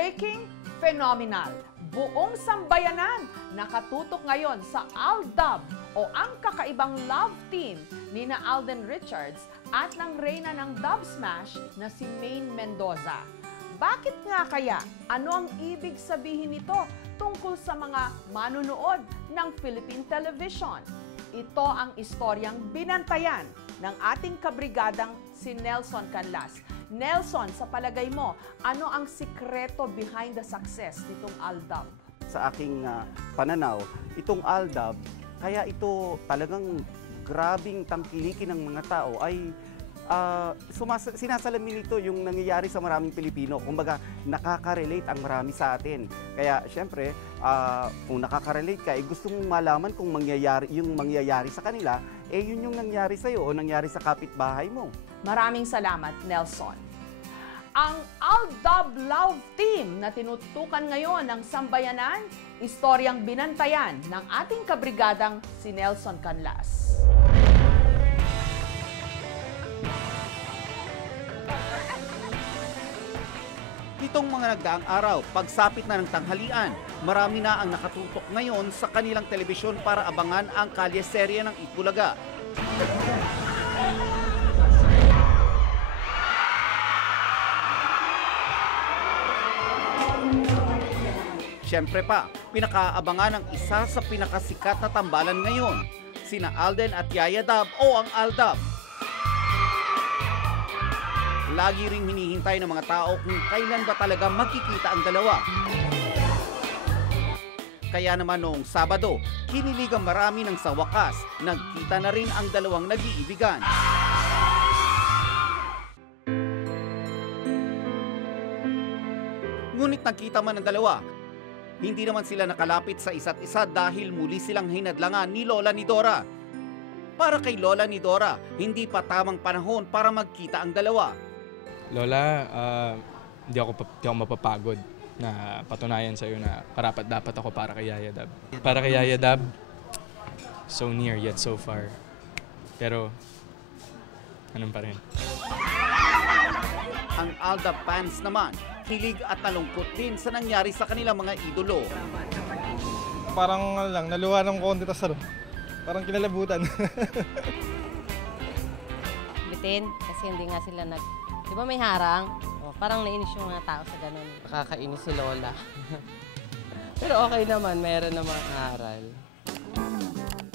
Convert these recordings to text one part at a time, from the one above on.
Breaking phenomenal. Buong sambayanan nakatutok ngayon sa Aldab o ang kakaibang love team ni na Alden Richards at ng reyna ng Dub Smash na si Maine Mendoza. Bakit nga kaya? Ano ang ibig sabihin nito tungkol sa mga manunood ng Philippine television? Ito ang istoryang binantayan ng ating kabrigadang si Nelson Canlas. Nelson, sa palagay mo, ano ang sikreto behind the success nitong Aldab? Sa aking pananaw, itong Aldab, kaya ito talagang grabing tangkilikin ng mga tao ay sinasalamin nito yung nangyayari sa maraming Pilipino. Kumbaga, nakaka-relate ang marami sa atin. Kaya, syempre, kung nakaka-relate ka, gusto mong malaman kung yung mangyayari sa kanila, yun yung nangyari sa'yo o nangyari sa kapitbahay mo. Maraming salamat, Nelson. Ang Aldab Love Team na tinutukan ngayon ng sambayanan, istoryang binantayan ng ating kabrigadang si Nelson Canlas. Nitong mga nagdaang araw, pagsapit na ng tanghalian, marami na ang nakatutok ngayon sa kanilang telebisyon para abangan ang kalye-serye ng Itbulaga. Siyempre pa, pinakaabangan ang isa sa pinakasikat na tambalan ngayon, sina Alden at Yaya Dab o ang Aldab. Lagi ring hinihintay ng mga tao kung kailan ba talaga magkikita ang dalawa. Kaya naman noong Sabado, kinilig ang marami ng sa wakas, nagkita na rin ang dalawang nag-iibigan. Ngunit nagkita man ang dalawa, hindi naman sila nakalapit sa isa't isa dahil muli silang hinadlangan ni Lola ni Dora. Para kay Lola ni Dora, hindi pa tamang panahon para magkita ang dalawa. Lola, hindi ako mapapagod na patunayan sa'yo na karapat-dapat ako para kay Yaya Dab. Para kay Yaya Dab, so near yet so far. Pero, ganun pa rin. Ang Aldab fans naman, hilig at nalungkot din sa nangyari sa kanilang mga idolo. Parang naluha ng konti tas parang kinalabutan. Bitin, kasi hindi nga sila di ba may harang? Parang nainis yung mga tao sa ganun. Nakakainis si Lola. Pero okay naman, meron namang aral.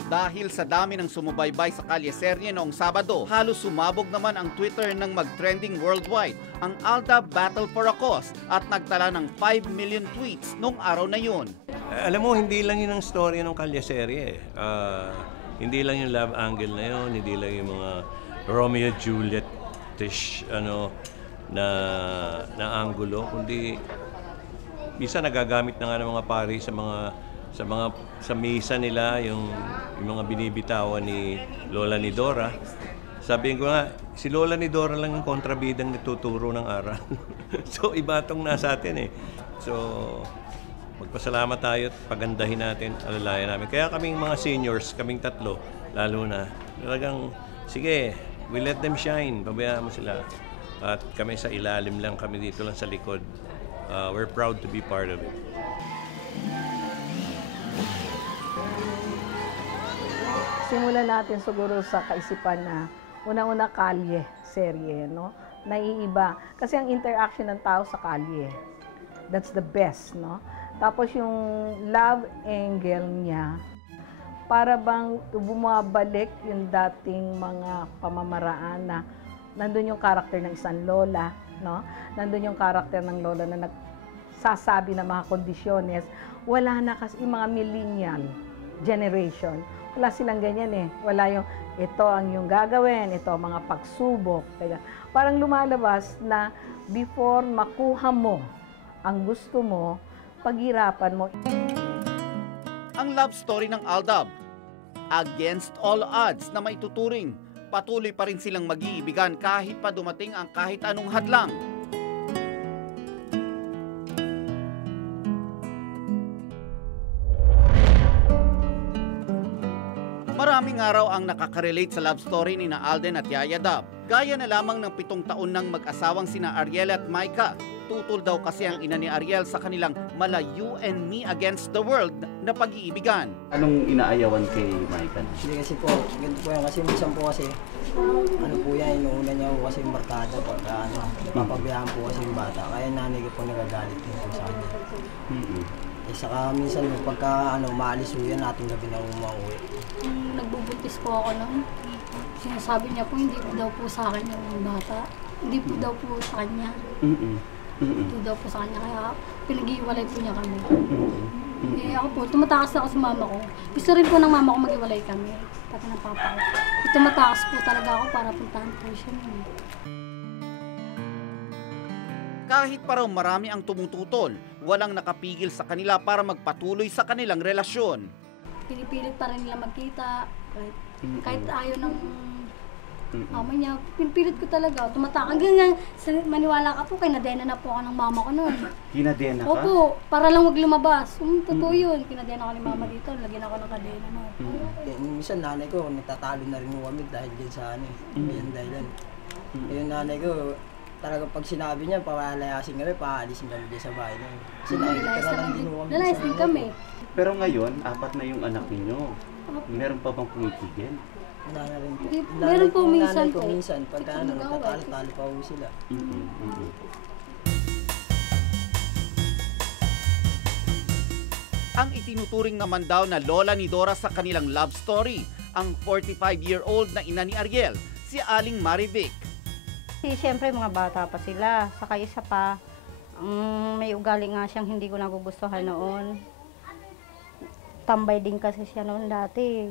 Dahil sa dami ng sumubaybay sa kalye-serye noong Sabado, halos sumabog naman ang Twitter ng mag-trending worldwide ang Aldab Battle for a Cause at nagtala ng 5 million tweets noong araw na yun. Alam mo, hindi lang yun ang story ng kalye-serye. Hindi lang yung love angle na yun, hindi lang yung mga Romeo-Juliet-ish na angulo, kundi minsan nagagamit na nga ng mga pari sa misa nila yung mga binibitawan ni Lola ni Dora. Sabihin ko nga, si Lola ni Dora lang yung kontrabidang nagtuturo ng aral. So iba itong nasa atin eh. So magpasalamat tayo at pagandahin natin, alalayan namin. Kaya kaming mga seniors, kaming tatlo, lalo na, talagang, sige, we let them shine, pabayaan mo sila. At kami sa ilalim lang, kami dito lang sa likod. We're proud to be part of it. Simulan natin siguro sa kaisipan na unang-una kalye, serye, no? Naiiba. Kasi ang interaction ng tao sa kalye, that's the best, no? Tapos yung love angle niya, para bang bumabalik yung dating mga pamamaraan na nandun yung karakter ng isang lola, no? Nandun yung karakter ng lola na nagsasabi ng mga kondisyones. Wala na kasi yung mga millennial generation. Wala silang ganyan eh. Wala yung, ito ang yung gagawin, ito ang mga pagsubok. Kaya, parang lumalabas na before makuha mo ang gusto mo, paghirapan mo. Ang love story ng Aldab, against all odds na maituturing, patuloy pa rin silang mag-iibigan kahit pa dumating ang kahit anong hadlang. Maraming araw ang nakaka-relate sa love story ni na Alden at Yaya Dab. Gaya na lamang ng 7 taon ng mag-asawang sina Ariel at Micah, tutol daw kasi ang ina ni Ariel sa kanilang mala you and me against the world na pag-iibigan. Anong inaayawan kay Micah? Hindi kasi po, ganito po yan. Kasi minsan po kasi, ano po yan, inuuna niya po kasi yung barkada pagka papabayaan po kasi yung bata. Kaya nanay ko po nagagalit din po sa kanya. Eh saka minsan pagka maalis po yan, natin gabi na umuwi. Nagbubuntis po ako noon. Sinasabi niya po, hindi po daw po sa akin yung bata. Hindi po daw po sa kanya. Hindi daw po sa kanya. Kaya pinag-iwalay po niya kami. Eh ako po, tumatakas ako sa mama ko. Gusto rin po ng mama ko mag-iwalay kami. Pati ng papa ko. Tumatakas po talaga ako para puntahan po siya. Kahit pa raw marami ang tumututol, walang nakapigil sa kanila para magpatuloy sa kanilang relasyon. Pinipilit pa rin nila magkita. Kahit ayaw ng ama niya, pinipilit ko talaga. Tumatakas. Hanggang maniwala ka po, kinadena na po ako ng mama ko noon. Kinadena ka? Opo, para lang wag lumabas. Totoo yun. Kinadena ko ni mama dito. Lagyan ako ng kadena noon. Minsan nanay ko, natatalo na rin kami dahil din sa yan dahilan. Yung nanay ko, talaga pag sinabi niya, pawalayasin kami, paalisin kami dyan sa bahay na. Kasi nakikita na lang din kami. Nalayas din kami. Pero ngayon, 4 na yung anak ninyo. Meron pa bang pumipigil? Wala na rin po. Meron po minsan po. po. Minsan, pagka nagtatalo-talo pa po sila. Ang itinuturing naman daw na lola ni Dora sa kanilang love story, ang 45-year-old na ina ni Ariel, si Aling Marivic. Siyempre mga bata pa sila, saka isa pa, may ugali nga siyang hindi ko nagugustuhan noon. Tambay din kasi siya noon dati.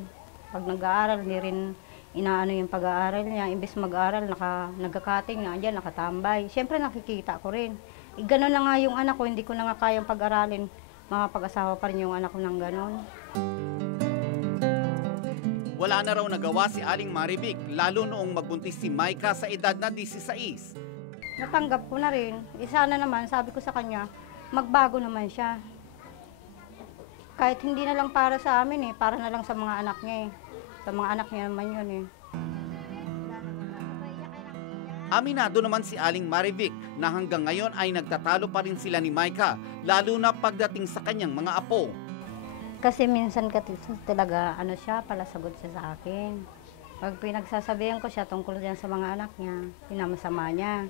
Pag nag-aaral, hindi rin inaano yung pag-aaral niya. Imbes mag-aaral, nagkakating na dyan, nakatambay. Siyempre nakikita ko rin. Gano'n na nga yung anak ko, hindi ko na nga kayang pag-aralin. Makapag-asawa pa rin yung anak ko ng gano'n. Wala na raw nagawa si Aling Marivic, lalo noong magbuntis si Micah sa edad na 16. Natanggap ko na rin. Isa na naman, sabi ko sa kanya, magbago naman siya. Kahit hindi na lang para sa amin para na lang sa mga anak niya Sa mga anak niya naman yun Aminado naman si Aling Marivic na hanggang ngayon ay nagtatalo pa rin sila ni Micah, lalo na pagdating sa kanyang mga apo. Kasi minsan talaga, siya, palasagot siya sa akin. Pag pinagsasabihan ko siya tungkol diyan sa mga anak niya, pinamasama niya,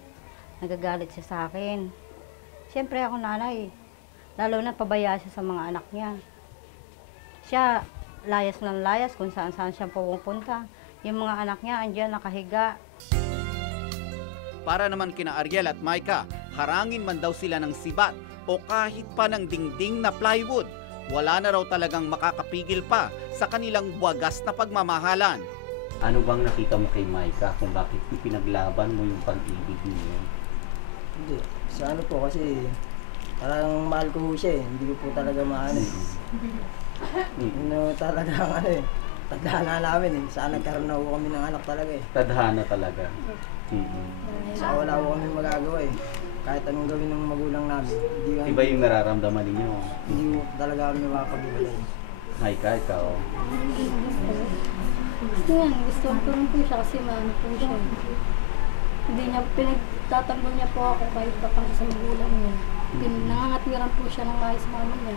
nagagalit siya sa akin. Siyempre ako nanay, lalo na pabaya siya sa mga anak niya. Siya, layas ng layas kung saan-saan siya pupunta. Yung mga anak niya, andyan nakahiga. Para naman kina Ariel at Micah, harangin man daw sila ng sibat o kahit pa ng dingding na plywood, wala na raw talagang makakapigil pa sa kanilang wagas na pagmamahalan. Ano bang nakita mo kay Micah kung bakit ipinaglaban mo yung pag-ibig niyo? Hindi. Sa po kasi, parang mahal ko siya Hindi ko po talaga maano talagang tadhana namin Sana nagkaroon na kami ng anak talaga Tadhana talaga. Sa wala ko kami magagawa Kahit anong gawin ng magulang namin. Iba yung nararamdaman ninyo. Hindi ko talaga kami makakabigalay. Micah, ikaw? Gusto ko rin po siya kasi maano po siya. Hindi niya, pinagtatanggol niya po ako kahit patang sa magulang niya. Nangangatwiran po siya ng maayos mama niya.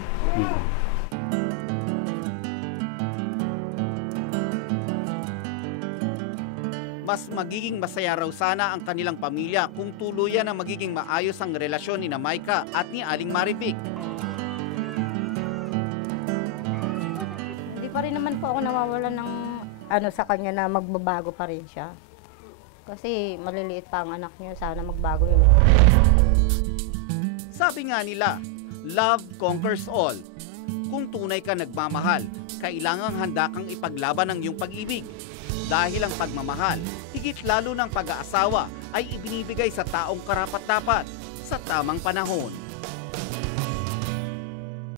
Mas magiging masaya raw sana ang kanilang pamilya kung tuluyan na magiging maayos ang relasyon ni Micah at ni Aling Marivic. Hindi pa rin naman po ako nawawalan ng sa kanya na magbabago pa rin siya. Kasi maliliit pa ang anak niya, sana magbago yun. Sabi nga nila, love conquers all. Kung tunay ka nagmamahal, kailangang handa kang ipaglaban ang iyong pag-ibig. Dahil ang pagmamahal, higit lalo ng pag-aasawa, ay ibinibigay sa taong karapat-dapat sa tamang panahon.